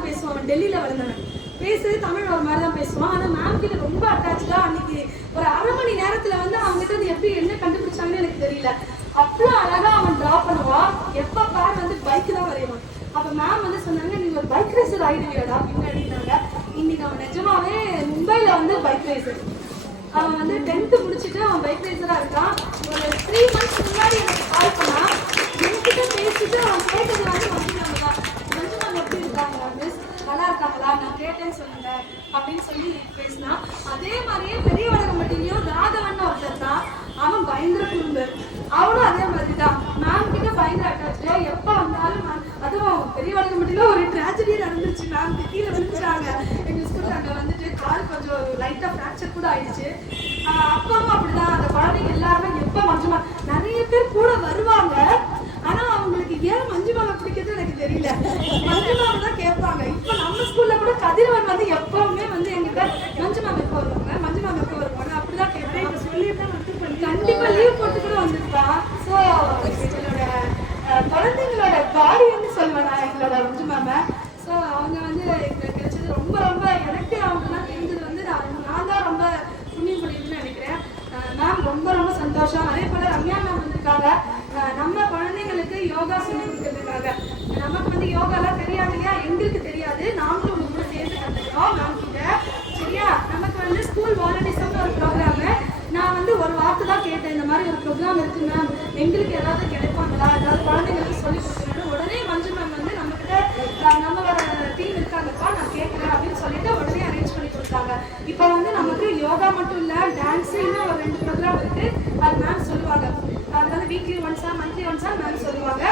தான் பேசுவான். அவன் டெல்லியில் வளர்ந்தவன். பேசுறது தமிழ் ஒரு மாதிரி தான் பேசுவான். ஆனால் மேம் கிட்ட ரொம்ப அட்டாச்சாக அன்னைக்கு ஒரு அரை மணி நேரத்தில் வந்து அவங்ககிட்ட வந்து எப்படி என்ன கண்டுபிடிச்சாங்கன்னு எனக்கு தெரியல. அவ்வளோ அழகாக அவன் ட்ரா பண்ணுவான். எப்போ பாரு வந்து பைக்கு தான் வரைவான். அப்போ மேம் வந்து சொன்னாங்க, நீ ஒரு பைக் ரேசர் ஆகிடுவியாடா அப்படின்னாங்க. இன்னைக்கு அவன் நிஜமாவே மும்பையில் வந்து பைக் ரேசர். அவன் வந்து 10th முடிச்சுட்டு அவன் பைக் ரேசராக இருக்கான். ஒரு 3 months முன்னாடி எனக்கு கால் பண்ணான். என்கிட்ட பேசிட்டு அவன் கேட்டது வந்து மஞ்சுமாங்க தான். மஞ்சுமாங்க எப்படி இருக்காங்க மிஸ், நல்லா இருக்காங்களா, நான் கேட்டேன்னு சொல்லுங்க அப்படின்னு சொல்லி பேசினான். அதே மாதிரியே பெரிய வடகம்பட்டிலையும் ராகவன் ஒருத்தர் தான். அவன் பயங்கர குறும்பு. அவனும் அதே மாதிரி தான். மேம் கிட்ட பயங்கர அட்டாச்சா. எப்போ வந்தாலும் அதுவும் பெரிய வடகம்பட்டியில ஒரு ட்ராஜடி நடந்துச்சு. மேம் கீழே விழுந்துட்டாங்க. எங்கள் ஸ்கூலில் அங்கே வந்துட்டு கால் கொஞ்சம் லைட்டாக ஃப்ராக்சர் கூட ஆயிடுச்சு. அப்பாவும் அப்படிதான். அந்த குழந்தைங்க எல்லாருமே எப்போ மஞ்சுமா நிறைய பேர் கூட வருவாங்க. ஆனால் அவங்களுக்கு ஏன் மஞ்சுமாவை பிடிக்கிறது எனக்கு தெரியல. மஞ்சுமாவை தான் கேட்பாங்க. இப்போ நம்ம ஸ்கூலில் கூட கதிரவன் வந்து எப்பவுமே வந்து எங்கிட்ட மஞ்சுமாவை எப்போ வருவாங்க, மஞ்சுமாவை எப்போ வருவாங்க அப்படிதான் கேட்பேன். இப்போ சொல்லிட்டு கண்டிப்பாக லீவ் போட்டு கூட வந்திருப்பான். ஸோ எங்களோட குழந்தைங்களோட பாடின்னு சொல்லுவேன் நான் எங்களோட மஞ்சுமாவை. ஸோ அவங்க வந்து எங்களுக்கு கிடைச்சது ரொம்ப ரொம்ப எனக்கு அவங்கலாம் தெரிஞ்சது வந்து நான் தான் ரொம்ப புண்ணியம் பண்ணியிருக்குன்னு நினைக்கிறேன். மேம் ரொம்ப ரொம்ப சந்தோஷம். அதே போல் ரம்யா மேம் வந்திருக்காங்க. நம்ம குழந்தைங்களுக்கு யோகா சொல்லி கொடுக்கறதுக்காக. நமக்கு வந்து யோகாலாம் தெரியாது இல்லையா, எங்களுக்கு தெரியாது. நாங்களும் உங்க கூட சேர்ந்து கற்றுக்கிறோம் மேம் கிட்ட. சரியா, நமக்கு வந்து ஸ்கூல் வாலண்டிசம்னு ஒரு ப்ரோக்ராமு. நான் வந்து ஒரு வார்த்தை தான் கேட்டேன், இந்த மாதிரி ஒரு ப்ரோக்ராம் இருக்குது மேம், எங்களுக்கு ஏதாவது கிடைப்பாங்களா, ஏதாவது குழந்தைங்களுக்கு சொல்லி கொடுக்கணும். உடனே மஞ்சு மேம் வந்து நம்மக்கிட்ட நம்மளோட டீம் இருக்காங்கப்பா, நான் கேட்குறேன் அப்படின்னு சொல்லிட்டு உடனே அரேஞ்ச் பண்ணி கொடுத்தாங்க. இப்போ வந்து நமக்கு யோகா மட்டும் இல்லை, டான்ஸு, இன்னும் ஒரு 2 ப்ரோக்ராம் இருக்குது. அது மேம் சொல்லுவாங்க. அது வந்து வீக்லி ஒன்ஸா மந்த்லி ஒன்ஸா மேம் சொல்லுவாங்க.